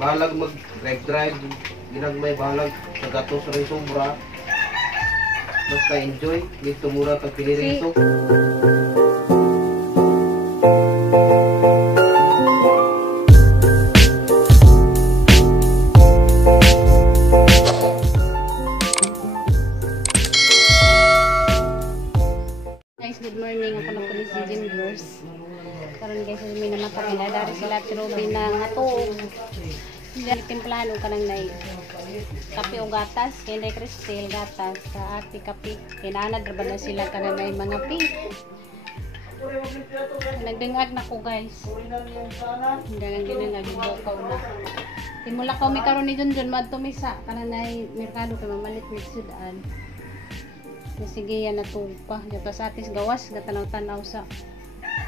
bahalag mag-drive, ginag may bahalag sa gatos rin sobra. Basta enjoy, dito mura pag pinirito. Good morning, ako na po ni si Jim Girls. Karon guys, may namatang inadari sila si Robin ng atog. Dili templano ka nang nay. Kape o gatas, kay Nay Cristel gatas, sa ati kape. Kinanad ra ba na sila kanang nay mga pi. Nagdingag na ko guys. Dagang ginangag bukaw na. Timula ko mi karon ni Junjun madto mi sa kanang nay merkado kay mamalit mi sidaan. Sige yan natupa. Dito sa atis gawas, gatanaw-tanaw sa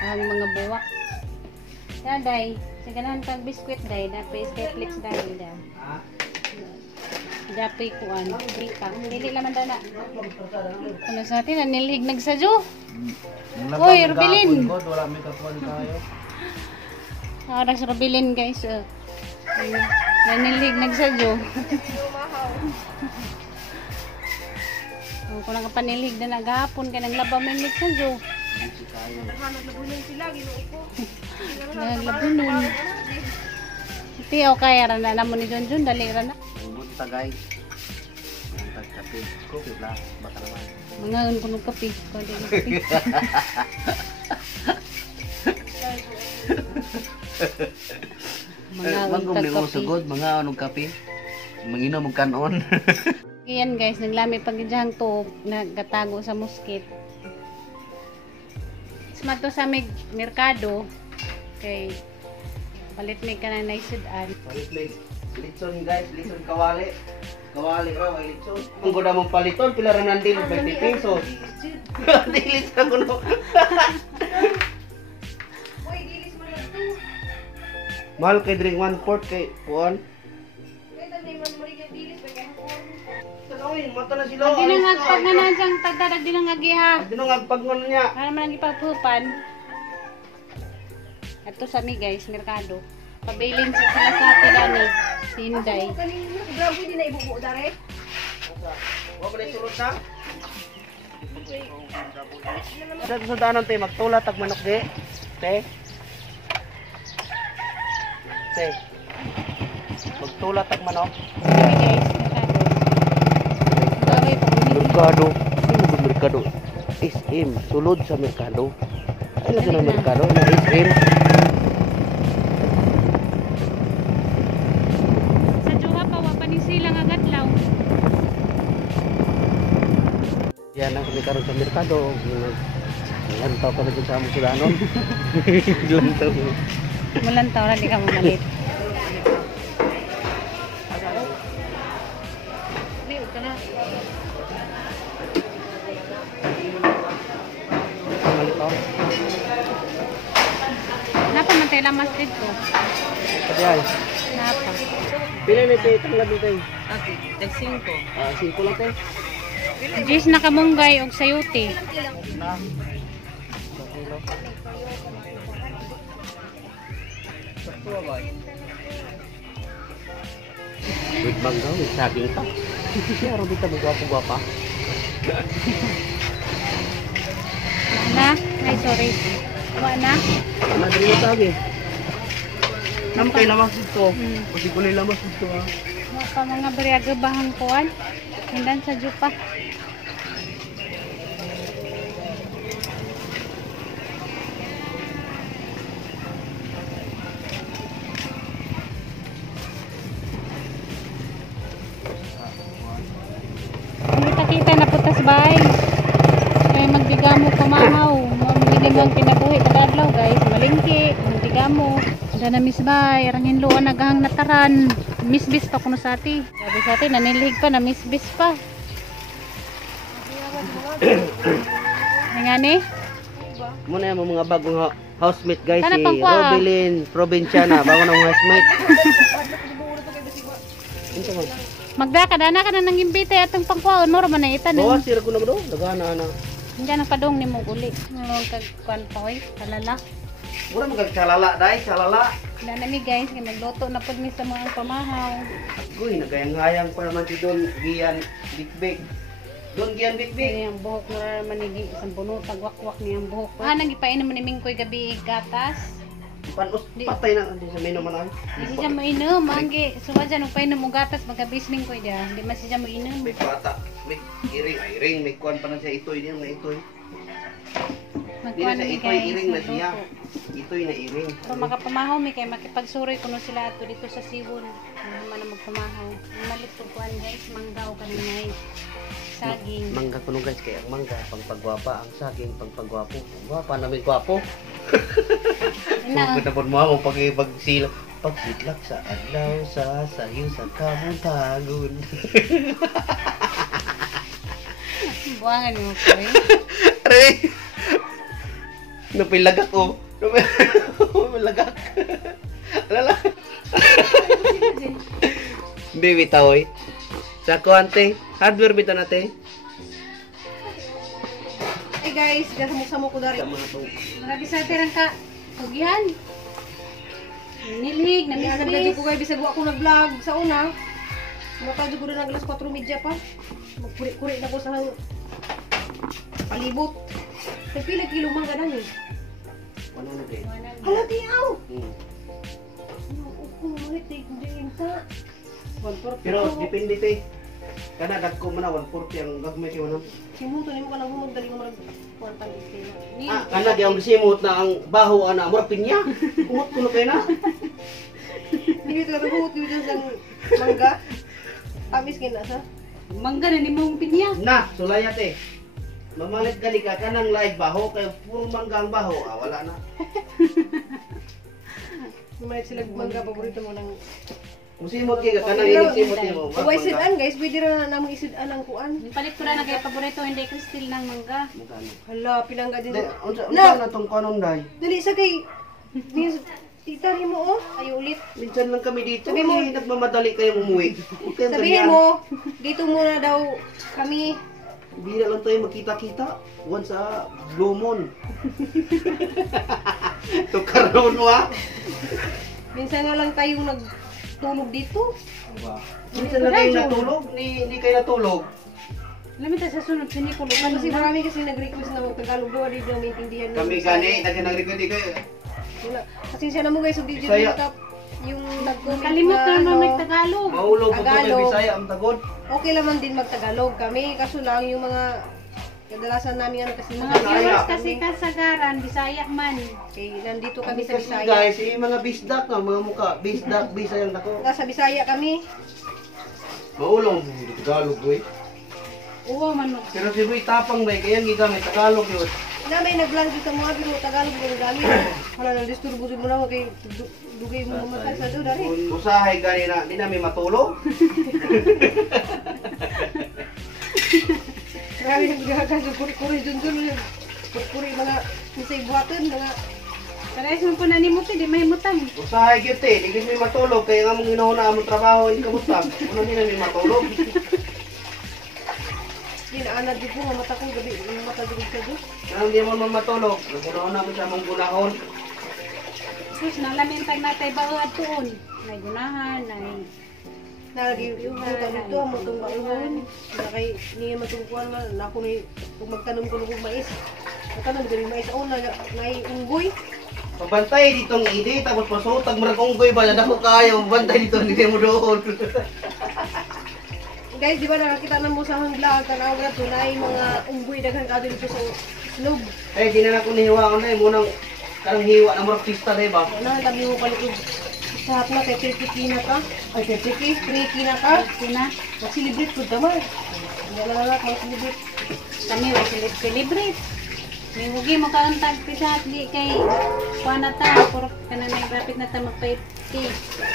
ang mga buwak. Day, sige na kag biskwit day, dapat Skeflex day da. Dapat kuan, bikang. Dili laman dana. Ano sa atin nilig nagsadyo? Oy, Robilin. Wala may kapuan tayo. Ara sa Robilin guys. Nilig nagsadyo. Kung nakapanilig na naghapon ka nang labaw minit sa Jo. Naglabunan sila, ginuupo. Naglabunan. Iti o kaya rana na mo ni Junjun, dali rana. Bunta guys. Ang kape, kopi lah, bakalawan. Mga unong kape, kundi kape. Mga unong sugod, mga unong kape. Manginom og kanon. Ayan guys, naglami pagidjang to nagatago sa muskit. Smato sa merkado kay palit may kanang naisudan. Palit may litson guys, litson kawali. Kawali raw ay litson. Kung goda mong paliton pila ra nandil 20 pesos. Dilis na kuno. Oy, dilis mo lang to. Mahal kay drink 1/4 kay puan. Kaya tani man mo rin dilis ba kay hapon. Tanawin, mata na sila. Dinangagpag na na diyang tagdadag dinangagiha. Dinangagpag ngon niya. Ano man ang ipagpupan. Ito sa mi guys, merkado. Pabilin sila sa atin ani, Sinday. Kanina, grabe din na ibubuo dare. Wa ba sulod sa? Sa daanan te magtulat ag manok di. Te. Te. Magtulat ag manok. Kami guys, merkado. Merkado. Sino merkado? SM. Sulod sa merkado. Ay lagi ng merkado na SM. Sa Joha pa wa pa ni silang agadlaw. Yan ang kami karon sa merkado. Ilan taw ka na dyan sa among sudanon. Ilan taw. Mulantaw na di ka mamalit. Liw ka na. Napa man tayo lamas dito? Pati ay. Napa. Pila na tayo tanggap dito eh. Okay, tag 5. 5 lang tayo. Jis na kamunggay og sayuti. Na. Wait bang daw, saging ka. Siya ro dito magwapo-gwapa. Na, ay sorry. Wa na. Madri mo tagi. Nam kay lamas dito. Kasi ko nila lamas dito ha. Wa pa mga bariaga bahang kuan. Hindan sa jupa. Kita na putas bay. Kaya magdigamo kumahaw. Mamili mang kinabuhi kadadlaw guys. Malingki, magdigamo. Dana misbay, arangin luan naghang nataran. Misbis pa kuno sa ati. Sabi sa ati nanilig pa na misbis pa. Ngani? Muna yung mga bagong housemate guys, Kana si pang kwa. Robilin Provinciana, bago ng housemate. Ito man. Magda ka na nang imbite atong pangkuan mo man na itan. Bawas sira ko na mo do, dagana na. Diyan ang padong ni mo uli. Nung kag kuan pa oy, kalala. Mura mo kag salala dai, salala. Na nami guys, kay magluto na pud mi sa mga pamahaw. Uy, nagayang-hayang pa naman si Don Gian Big. Don Gian Big. Kaya ang buhok na manigi sa bunot, tagwakwak niya ang buhok. Nang ipainom ni Mingkoy gabi gatas. Panus patay na sa meno man ay. Hindi siya mainom, manggi. Suwa dyan, painom mo gatas, magabis Mingkoy dia. Hindi man siya mainom. May bata, may iring, may kuan pa na siya itoy din, may itoy. Hindi na Magkuhan siya mi itoy, guys, iring na siya. magluto. Itoy na iring. So makapamahaw mi kay makipagsuroy kuno sila ato dito sa Siwon. Hindi man na magpamahaw. Malit po kuan guys, manggaw kanina saging. Mangga kuno guys, kaya ang mangga pangpagwapa, ang saging pangpagwapo. Ang gwapa na may gwapo. Ina, Kung tapon mo ako pagsitlak sa adlaw sa sayo sa kamuntagon. buwangan mo ko eh. Are! Napilagak ko. Napilagak. Alala. Baby taoy. Sa kuante, hardware bita natin. Hey guys, gasamo ko dari. Sa mga tong Marami sa tirang ka. Pugihan. Nilig, Nagdadyo namisbis. ko kayo bisag ako nag-vlog sa una. Matadyo ko na alas 4:30 pa. Magkuri-kuri na ko sa palibot. Nagpila kilo mangga na ni. ano na din. Hala tiyaw. Hmm. Ako ulit eh kung din sa. Pero depende te. Kana dagko man na 140 ang gagmay kay wanang. Simunto nimo ka nang magdali mo mag kwartang istila. Ni Ah, kana gyang simot na ang baho ana mo pinya. Kumot kuno kay na. dili to ruhut dito sa mangga. Amis kina sa. Mangga na ni mong pinya. Na, sulayat eh. Mamalit gali ka kanang live baho kay puro manggang baho. Ah, wala na. May sila mangga paborito mo nang. Kung simot kay ka kanang inig simot mo. Uway sidan guys, pwede ra na namang isidan ang kuan. Palit ko na na kay paborito hindi kristil ng mangga. Hala, pinangga din. Di, unsa Na! na tong kanon day? Dali sa kay ni tita ni mo oh, ay ulit. Minsan lang kami dito. Sabi mo- nagmamadali kayo umuwi. Huwag kayong Sabihin ganyan. mo, dito muna daw kami. Hindi na lang tayo magkita-kita. Once sa Blue Moon. Tukar naman mo ha. Minsan nga lang tayong nagtulog dito. Minsan lang kayo natulog. Hindi kayo natulog. Alam mo tayo sa sunod, sinikulugan Kasi marami kasi nag-request na mag-Tagalog daw, di daw maintindihan. Kami gani, nag-record kayo. Wala. Pasensya na mo guys, hindi dito Bisaya. makap yung nag-comment Kalimot na, na naman ano, mag-Tagalog. Mahulog ko Tagalog. may Bisaya ang tagod. okay naman din mag-Tagalog kami. Kaso lang yung mga kadalasan namin ano kasi Mga Bisaya. viewers kasi kasagaran, Bisaya man. Okay, nandito kami sa Kasi Bisaya. guys, yung mga bisdak nga, mga muka, bisdak, Bisayang dako. Nasa Bisaya kami. Mahulog, Tagalog boy. Uwa man mo. Pero si Boy tapang ba, kaya gigamit Tagalog yun. Na may nag-vlog dito mga pero Tagalog yung gamit. Wala nang disturbo mo na kay dugay mo mamatay sa do dari. Kung usahay gani na, di namin matulog. Grabe nang gagagas yung kuri-kuri dun. Kuri-kuri mga misay buhaton, mga Parehas man po na ni mo, di mahimutang. Usahay gyud te, di kami matulog, kaya nga mong ginahuna among trabaho, hindi ka butang. Ano di namin matulog? ginaanad dito nga mata ko gabi, yung mata dugay sa do. Kaya hindi mo matulog, naguna mo sa mong gunahon. Sus, nalamintag natay bao at tuon. May gunahan, may Nalagi yung buta dito, ang matong baon. Na kay niya matungkuan man, na ako may kung magtanom ko ng mais. Magtanom ko ng mais, una na unggoy. Pabantay ditong idi, tapos pasutag marag unggoy ba, nadako kayo, bantay dito, hindi mo doon. Guys, di ba nakakita na mo sa hangla, tanaw na tunay mga unggoy daghan ka dito sa slob. Eh, di na ako nihiwa ko na, munang karang hiwa na marag pista na ba? Ano, tabi mo palikod. Sa hap na, kay Triki na ka. Ay, kay Triki na ka. sina. Mag-celebrate ko naman. Hindi na lang mag-celebrate. Kami wa celebrate. May hugi mo kauntag pisa at di kay kuana ta puro kananay rapid na ta magpaiti.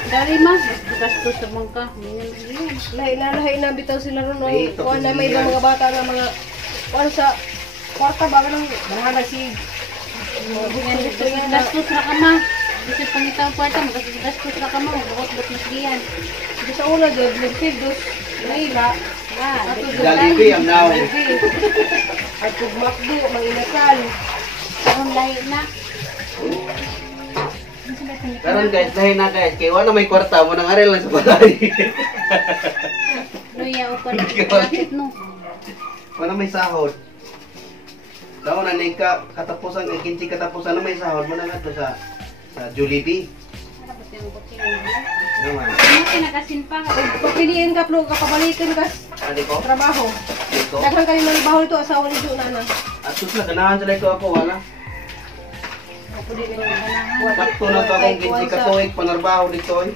Dari mas gastos sa mong ka. Yun. Lahi na bitaw sila ron. Ay, No? Kuha na may ibang mga bata na mga kuha sa kwarta ba ka nang bahala si Yan gastos ra ka ma. Bisa pangitaw kwarta mo gastos ra ka ma. Bukot mas giyan. di sa una dyan, nag-save dos. Layla. Ah, Jollibee ang now. At kung makdo, manginasal. karon lahi na. Karon guys, lahi na guys. Kaya wala may kwarta mo nang arel lang sa balay. Luya o pa bakit no. Wala may sahod. Daw na ning katapusan kay kinsi katapusan na may sahod mo na nga to sa Jollibee. Tapos yung bukilin mo. Naman. Ano kinakasin pa? Pag piliin ka, pro, kapabalikin ka Ano ko? trabaho. Dito. Daghan ka rin ng trabaho nito, asawa ni Juna na. At sus na ganahan sila ito ako wala. Ako din yung Sakto na to akong kinsi katuig panarbaho dito eh.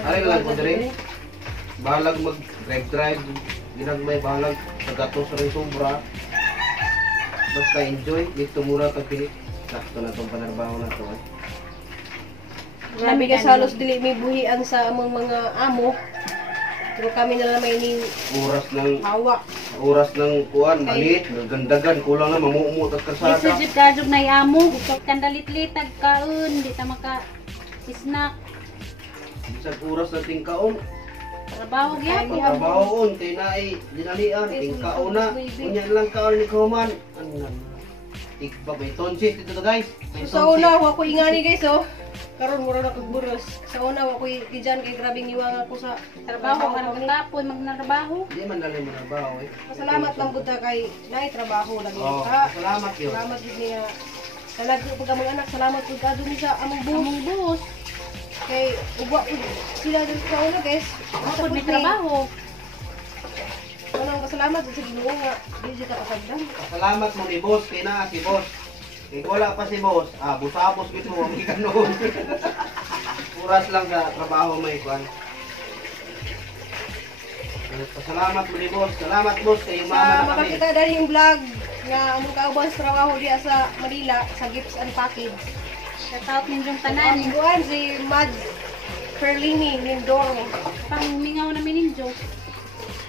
Ari lang ko dire. Balag mag drive. Ginagmay balag sa gatos rin sobra. Basta enjoy dito mura kag pili. Sakto na tong panarbaho na to eh. Grabe ka sa halos dili may buhian sa among mga amo. Pero kami na lang may ning hawak. Oras ng kuan maliit, gandagan kulang na mamuumot at Isa kasada. jud kadug na amo, kandalit-litag kaon, di ta maka snack. Bisag oras na tingkaon, Trabaho gyapon. pagtrabahoon kay naay dinalian tingkaon na. Unya lang kaon ni Kuman. Ano na? Tigba may tonsit dito guys. May Sa una wa ko ingani guys oh. Karon mura na kag buros. Sa una wa ko gijan kay grabing niwang ako sa Trabaho ka na tapon magnatrabaho. Di man dali mo na bawo eh. Salamat lang buta kay naay trabaho lagi Oh, ka. salamat yun. Salamat gid niya. Talag pag among anak salamat pud kadto ni sa among buhos. Among buhos. Kay ugwa sila din sa una guys. Ako may trabaho. Anong pasalamat sa Ginoo nga di ka pasagdan. Salamat mo ni boss kay naa si boss. Kay wala pa si boss, busabos gito ang gikanon. Oras lang sa trabaho may kwan. Salamat mo ni boss. Salamat boss kay Sa mama na kami. makakita dali yung vlog nga among kauban sa trabaho diya sa Manila sa Gifts and Package. Shout out ninyong Tanan tanan. buwan si Mad Perlini Mindoro. Pangmingaw na mininjo.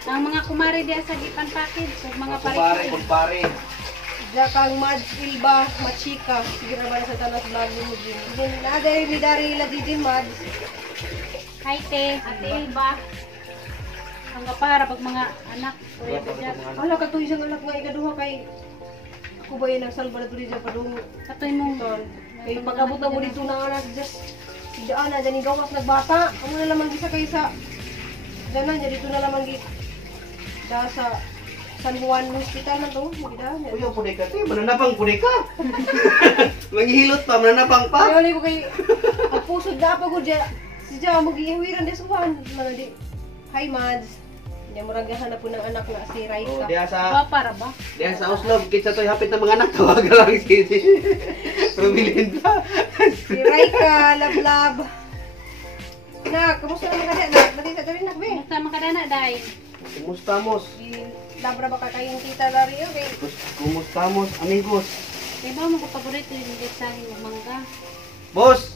Ang mga kumare diya sa Gipan Package, sa mga Kumpare, pare. kumpare. Diya kang Mad Ilba Machika. Sige naman sa tanas vlog mo din. Din na dari ni dari lagi din Mad. Hi te, Ate Ilba. Ang kapara pag mga anak. Kuya Bidyak. Wala ka to isang anak nga ikaduha kay ako ba yung nagsalba na to dito padung Katoy mo. kay pagabot na mo dito na anak just sidaan na dyan gawas nagbata. Amo na lamang gisa kay sa dyan na dito na lamang gi da sa San Juan Hospital na to. Gida. Uy, ang puday ka, te. Mananapang puday ka. Manghihilot pa, mananapang pa. Ayaw ko kay ang pusod na pa ko dyan. Si Diyan mag-iiwiran din sa Juan. Mga di. Hi Mads. Diyan mo ragahan na po ng anak na si Oh, Raika. diya Para ba? sa Oslo, kitsa to'y hapit ng mga anak, tawag lang si Rumilinda. Si Raika, love love. Nak, kamusta naman ka dyan? Nak, pati sa tuloy nak, be. Basta makadana day. Kumustamos? Di labra ba ka kayong tita Dari, okay? Kumustamos, amigos? Kaya ba mga paborito yung design ng mangga? Boss!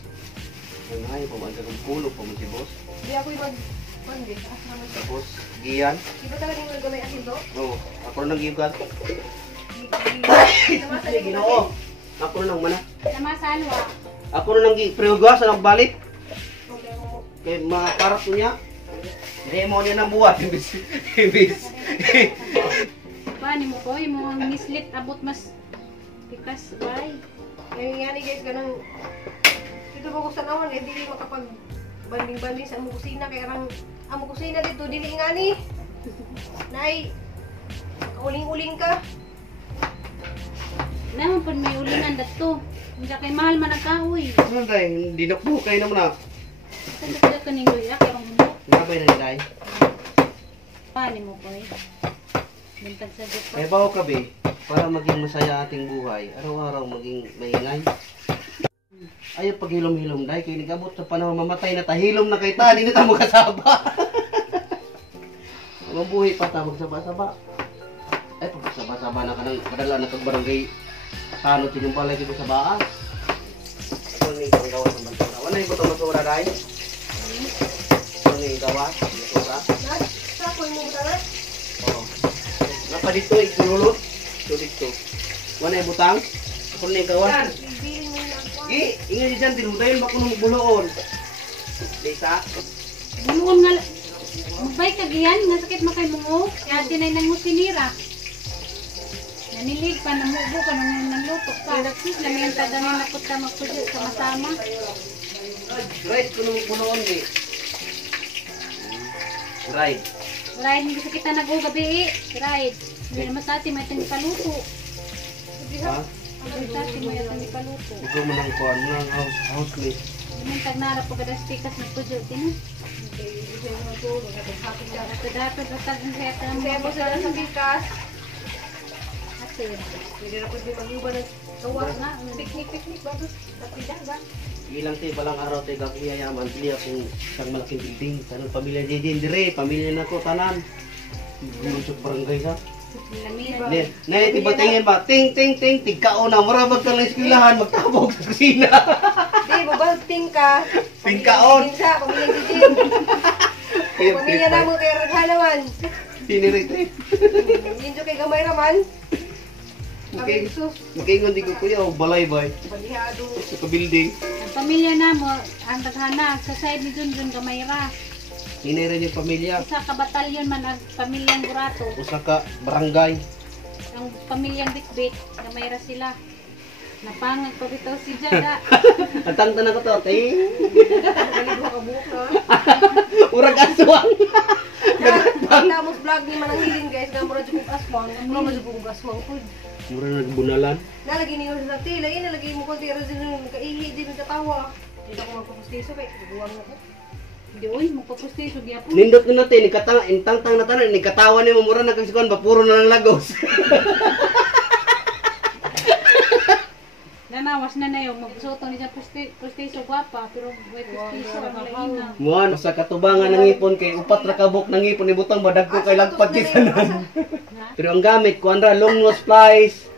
Ay, pumunta ng kulo pa mo si boss. Di ako yung mag-pandi. Asa naman siya. Tapos, giyan. Di ba talaga yung naggamay asin to? Oo, ako na nag-iugat. Namasa Sige, ginoo. Ako na nang mana. Namasalwa. Ako na nang priugas na nagbalik. Okay, ako. Kay mga karat niya. Hindi mo niya nabuhat. Ibis. Paano mo ko? Yung mga mislit abot mas pikas. Bye. Ngayon nga ni guys, ganang dito ko sa naman, eh, di makapag banding-banding sa among kusina, kaya ang among kusina dito, dili nga ni. Nay, uling-uling ka. Naman po may ulingan dato. Hindi kay mahal man ang kahoy. Ano tayo? Hindi na po kayo naman na. Kasi ko ninyo ya kay ang mo. Nabay na nilay. Paano mo ko eh? Bintag sa dito. May bawo ka be, para maging masaya ating buhay, araw-araw maging maingay. Ayaw paghilom-hilom dahil kaya nagabot sa panahon mamatay na tahilom na kay tali na tamo kasaba. Ang buhay pa ta magsaba-saba. Ay pagsaba-saba na kanang kadala na kag barangay Sano tinumpalay dito sa baas. Ano ni ang gawas ng basura? Ano yung butong basura dahil? Ano yung gawas ng basura? Sakoy mo ba na? Oo. Napa dito, ikululot. Ito dito. Wala yung butang. Ako na yung gawas. Bibiling mo na ako. Gi, ingay di dyan, tinudayon bako nung buloon. Lisa. Bulungan nga. Magbay ka giyan, nasakit makay mo. Kaya tinay nang musinira. Nanilig pa, namubo ka nang magluto ka. Lami yung tagamin na punta magpudyo sama-sama. Right, kuno di. Right. Ride, hindi kita nag-ugabi. Ride. Hindi naman tati may itong paluto. Ha? Hindi tati may itong paluto. Ito mo nang kuhan mo nang housemate. Yung tagnara po kada stikas magpudyo. Tinan. Dapat batag ng kaya ka Kaya mo sila sa bikas. Ate. Pwede na po din mag-iba ng gawas na. Picnic ba ito? Tapida ba? Ilang tayo balang araw tayo kakiyayaman. Pili akong isang malaking building. Tanong pamilya JJ dire. Pamilya na ko tanan. Gulusok barangay sa. Lami. Nay, tiba tingin ba? Ting, ting, ting. Tigkao na. Marabag ka lang eskwelahan. Magtabog sa kusina. Di, babalting ka. Tingkaon. Pamilya Jijin. Pamilya na mo kay Raghalaman. Sinirite. Yun kay Gamay Raman. Okay. Kami sus. Makingon di ko kuya. Balay ba? Balihado. Sa ka-building. Ang pamilya na mo, ang daghana sa side ni Junjun Gamayra. Hinira niyo pamilya. Isa ka batalyon man ang pamilyang Burato. Usa ka barangay. Ang pamilyang Bitbit, Gamayra sila. Napangag pa bitaw si Jada. Ang tangtan ko to. Ting. Galibo ka buhok na. Urag aswang. Tamos vlog ni Manang Hilin guys. Gamura jukong aswang. Gamura jukong aswang food. Mura nagbunalan. Nalagi niyo sa tila. Nalagi mo konti. Razin nung kaihi. Di mo katawa. Hindi ako magpapustiso kay. Guwang na ko. Hindi oy, magpapusti so gyapon. Nindot ko natin. Intang-tang na tanan. Nikatawa niyo. Mura nagkasikuan. Puro na lang lagos. Nanawas na na yung magsuto ni siya pustiso gwapa pero may pustiso ang laina. Muan sa katubangan ng ipon kay upat ra kabok ng ipon ibutang badag ko kay lagpat kay tanan. Pero ang gamit ko andra long nose flies.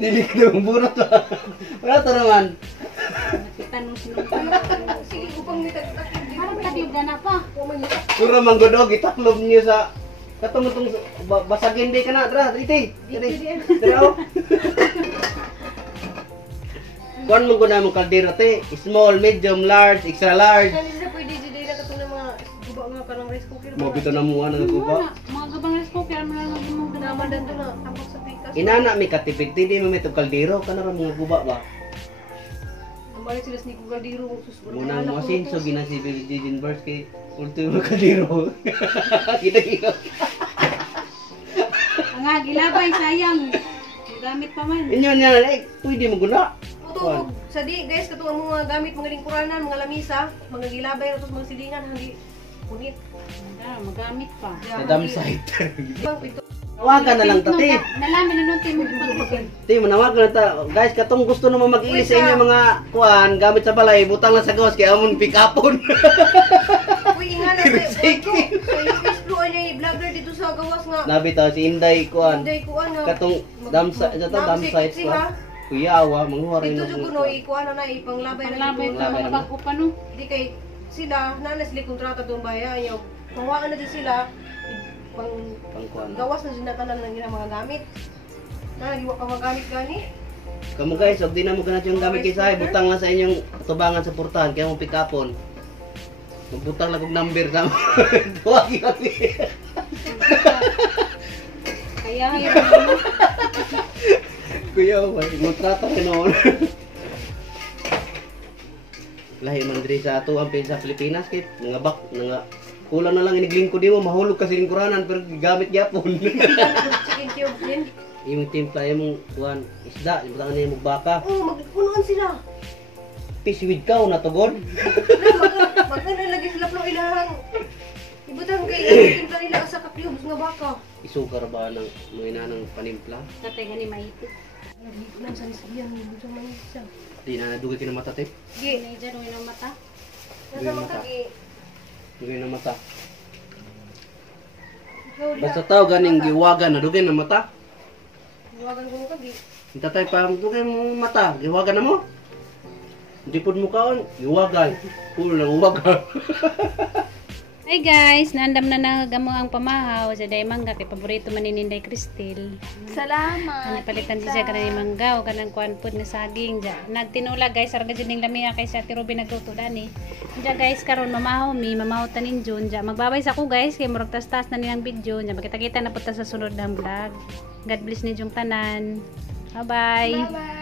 Dili ka naman burat ba? Wala to naman. Nakitan mo sinong Sige, upang nitag-takip. Harap ka di na pa. Sura man godog itaklob niyo sa katong basagin di ka na dra dito. Dito. Kuan mo guna mo kaldero te, small, medium, large, extra large. Hindi na pwede dito na katulad mga guba nga parang rice cooker. Mo bitaw na mo ana guba. Mga gabang rice cooker mo lang mo Naman dito na tapos sa pikas. Inana mi katipid di mo metog kaldero kana ra mga guba ba. Ang balik sila ni Google Diro susunod. Muna mo asin so ginasi Virgin Birth kay ultimo kaldero. Kita. Ang gilabay sayang. Gamit pa man. Inyo niya like pwede mo guna. Ito, sa di guys, katong ang mga gamit, mga lingkuranan, mga lamisa, mga gilabay, tapos mga silingan, hindi punit. Magamit pa. Sa dam site. Ibang pito. Tawagan na lang ta te. Nalamin na nung timo pag Te manawagan na ta. Guys katong gusto naman mag-ilis sa inyo mga kuan gamit sa balay butang lang sa gawas kay amon pick upon. Uy, nga na, yung Facebook niya, vlogger dito sa gawas nga. Nabitaw si Inday kuan. Hindi ko ano. Katong dam site kuan. Kuyawa manguha rin Dito ng sa kuno, ikuha na ipanglabay na panglabay dito. pa mga bago pa no. Hindi kay sila, nanas sila kontrata doon baya, ayaw. Pangwaan na din sila, pang pangkuan. gawas na sinatanan ng ilang mga gamit. Naliwa ka magamit gani. Kamu guys, og di na mo ganat yung gamit kay sahay butang lang sa inyong tubangan sa portahan kaya mo pick upon. Magbutang lang og number na. Tuwagi kami. Kaya yun. Kuya, mo trata ka noon. Lahi man diri sa ato ang sa Pilipinas kay nga bak nga kulang na lang inigling ko di mo mahulog kasi lingkuranan pero gamit gyapon. Chicken cube din. Imong timpla imong kuan isda, ibutangan niya imong baka. Oh, magpunuan sila. Fish with cow na tugod. Magkano lagi sila plo ilang. Ibutang kay timpla nila sa ka-cubes nga baka. Isugar ba ng mga ng panimpla? Tatay gani maipit. Lagi ko lang sa lisbiyan, ibutang man siya. Di na nadugay ka ng mata te. Gi, May dyan ng mata. nasa mata gi. Dugay ng mata. Ikaw Basta tao ganing giwagan na dugay ng mata. Iwagan ko mo ka gi. Tatay pa dugay mo mata, giwagan na mo. Hindi po mo kaon, giwagan. Puro lang uwagan. Ay Hi guys, naandam na nagamo ang pamahaw sa day mangga kay paborito man ni Ninday Cristel. Salamat. Ang palitan siya kanang mangga o kanang kuan pud nga saging ja. Nagtinula guys arga jud ning lamiya kay sa Ate Ruby nagluto dani. Ja guys karon mamahaw tanin June ja. Magbabay sa ko guys kay murag tas-tas na nilang video ja. Makita-kita na pud ta sa sunod na vlog. God bless ni jung tanan. Bye bye. Bye-bye.